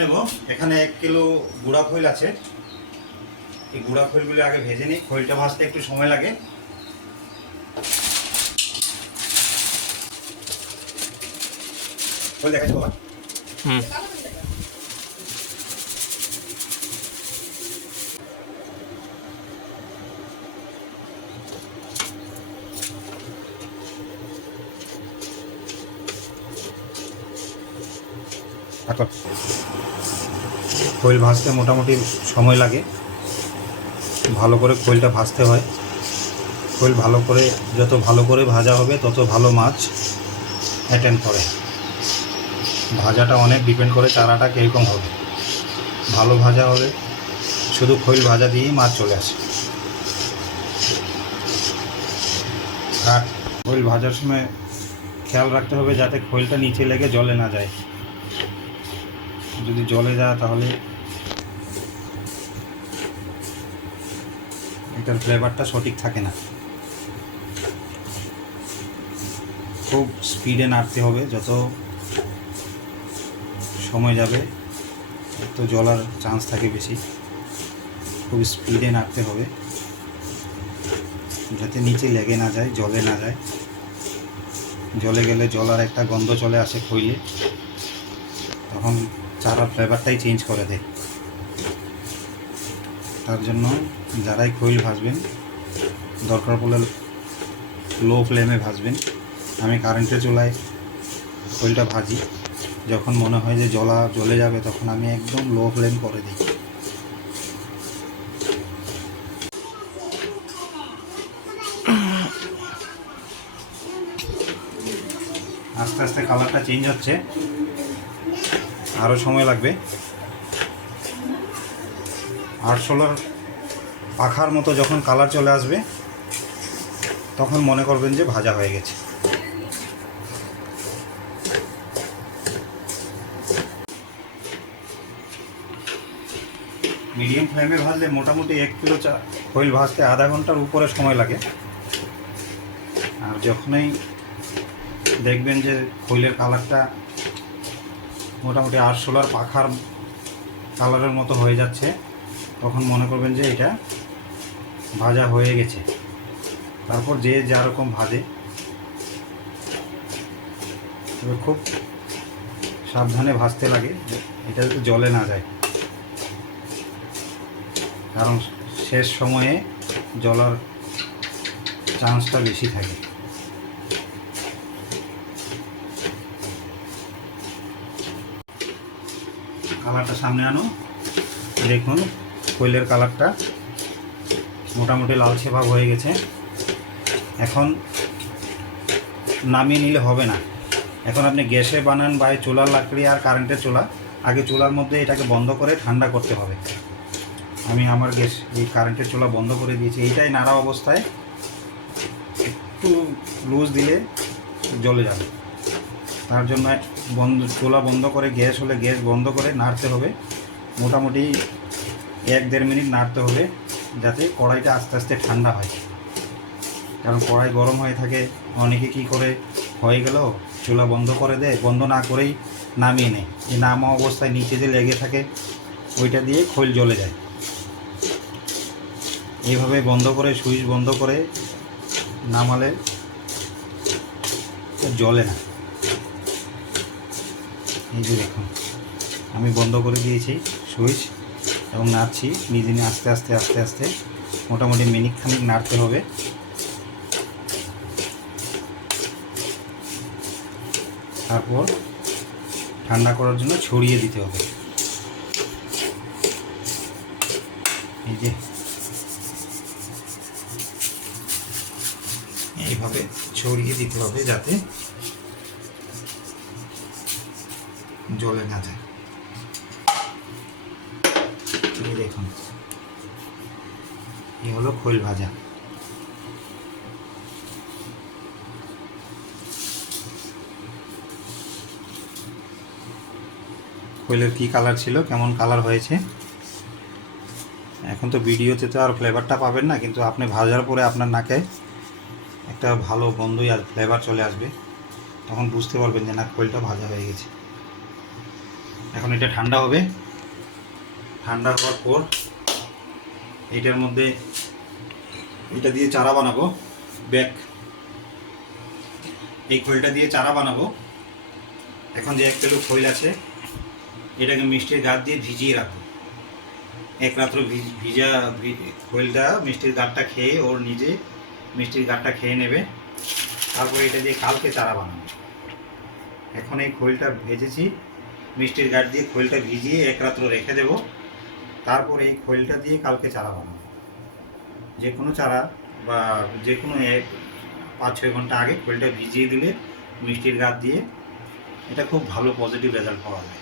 নেব। এখানে এক কিলো গুঁড়া খৈল আছে। এই গুঁড়া খৈলগুলি আগে ভেজে নিই। খৈলটা ভাজতে একটু সময় লাগে। খৈল দেখাচ্ছি বাবা? হুম। এখন খৈল ভাজতে মোটামুটি সময় লাগে। ভালো করে খৈলটা ভাজতে হয়। খৈল ভালো করে, যত ভালো করে ভাজা হবে, তত ভালো মাছ অ্যাটেন্ড করে। ভাজাটা অনেক ডিপেন্ড করে চারাটা কীরকম হবে। ভালো ভাজা হবে, শুধু খৈল ভাজা দিয়েই মাছ চলে আসে। আর খৈল ভাজার সময় খেয়াল রাখতে হবে যাতে খৈলটা নিচে লেগে জলে না যায়। যদি জলে যায় তাহলে এটার ফ্লেভারটা সঠিক থাকে না। খুব স্পিডে নাড়তে হবে, যত সময় যাবে, তত জলার চান্স থাকে বেশি। খুব স্পিডে নাড়তে হবে, যাতে নিচে লেগে না যায়, জলে না যায়। জলে গেলে জলার একটা গন্ধ চলে আসে খইলে। তখন চারার ফ্লেভারটাই চেঞ্জ করে দেয়। তার জন্য যারাই খৈল ভাজবেন দরকার পড়লে লো ফ্লেমে ভাজবেন আমি কারেন্টে চুলায় খৈলটা ভাজি, যখন মনে হয় যে জলা জ্বলে যাবে তখন আমি একদম লো ফ্লেম করে দিই। আস্তে আস্তে কালারটা চেঞ্জ হচ্ছে। আরও সময় লাগবে। আরশোলার পাখার মতো যখন কালার চলে আসবে, তখন মনে করবেন যে ভাজা হয়ে গেছে। মিডিয়াম ফ্লেমে ভাজলে মোটামুটি এক কিলো চা খৈল ভাজতে আধা ঘণ্টার উপরে সময় লাগে। আর যখনই দেখবেন যে খৈলের কালারটা মোটামুটি আরশোলার পাখার কালারের মতো হয়ে যাচ্ছে। তখন মনে করবেন যে এটা ভাজা হয়ে গেছে। তারপর যে যা রকম ভাজে। তবে খুব সাবধানে ভাজতে লাগে, এটা যাতে জলে না যায়। কারণ শেষ সময়ে জলার চান্সটা বেশি থাকে। কালারটা সামনে আনো। দেখুন, কোয়েলের কালারটা মোটামুটি লালচে ভাব হয়ে গেছে। এখন নামিয়ে নিলে হবে না। এখন আপনি গ্যাসে বানান বা চুলার লাকড়ি আর কারেন্টের চুলা, আগে চুলার মধ্যে এটাকে বন্ধ করে ঠান্ডা করতে হবে। আমি আমার গ্যাস, এই কারেন্টের চুলা বন্ধ করে দিয়েছি। এইটাই নাড়া অবস্থায় একটু লুজ দিলে জ্বলে যাবে। তার জন্য বন্ধ, চুলা বন্ধ করে, গ্যাস হলে গ্যাস বন্ধ করে নাড়তে হবে। মোটামুটি এক দেড় মিনিট নাড়তে হবে, যাতে কড়াইটা আস্তে আস্তে ঠান্ডা হয়। কারণ কড়াই গরম হয়ে থাকে, অনেকে কি করে, হয়ে গেল চুলা বন্ধ করে দেয়, বন্ধ না করেই নামিয়ে নেয়। এই নামা অবস্থায় নিচে যে লেগে থাকে, ওইটা দিয়ে খৈল জ্বলে যায়। এইভাবে বন্ধ করে, সুইচ বন্ধ করে নামালে জ্বলে না। এই যে দেখুন, আমি বন্ধ করে দিয়েছি সুইচ এবং নাড়ছি। নিজে নিয়ে আস্তে আস্তে আস্তে আস্তে মোটামুটি মিনিট খানিক নাড়তে হবে। তারপর ঠান্ডা করার জন্য ছড়িয়ে দিতে হবে। এই যে এইভাবে ছড়িয়ে দিতে হবে যাতে জলে না যায়। দেখুন। এই হলো খৈল ভাজা। খৈলের কি কালার ছিল? কেমন কালার হয়েছে? এখন তো ভিডিওতে তো আর ফ্লেভারটা পাবেন না, কিন্তু আপনি ভাজার পরে আপনার নাকে একটা ভালো গন্ধই আর ফ্লেভার চলে আসবে। তখন বুঝতে পারবেন যে না, খৈলটা ভাজা হয়ে গেছে। এখন এটা ঠান্ডা হবে। ঠান্ডা হওয়ার পর এটার মধ্যে এটা দিয়ে চারা বানাবো। ব্যাগ এই খোলটা দিয়ে চারা বানাবো। এখন যে এক কিলো খৈল আছে, এটাকে মিষ্টির গাছ দিয়ে ভিজিয়ে রাখব। এক রাত্র ভিজ- ভিজা খোলটা মিষ্টির গাঠটা খেয়ে ওর নিজে মিষ্টির গাঠটা খেয়ে নেবে। তারপরে এটা দিয়ে কালকে চারা বানাবো। এখন এই খৈলটা ভেজেছি। মিষ্টির গাঠ দিয়ে খৈলটা ভিজিয়ে এক রাত্র রেখে দেব। তারপর এই খৈলটা দিয়ে কালকে চারা বানাবো। যে কোনো চারা বা যে কোনো এক, পাঁচ, ছয় ঘণ্টা আগে খৈলটা ভিজিয়ে দিলে মিষ্টির গাছ দিয়ে এটা খুব ভালো পজিটিভ রেজাল্ট পাওয়া যায়।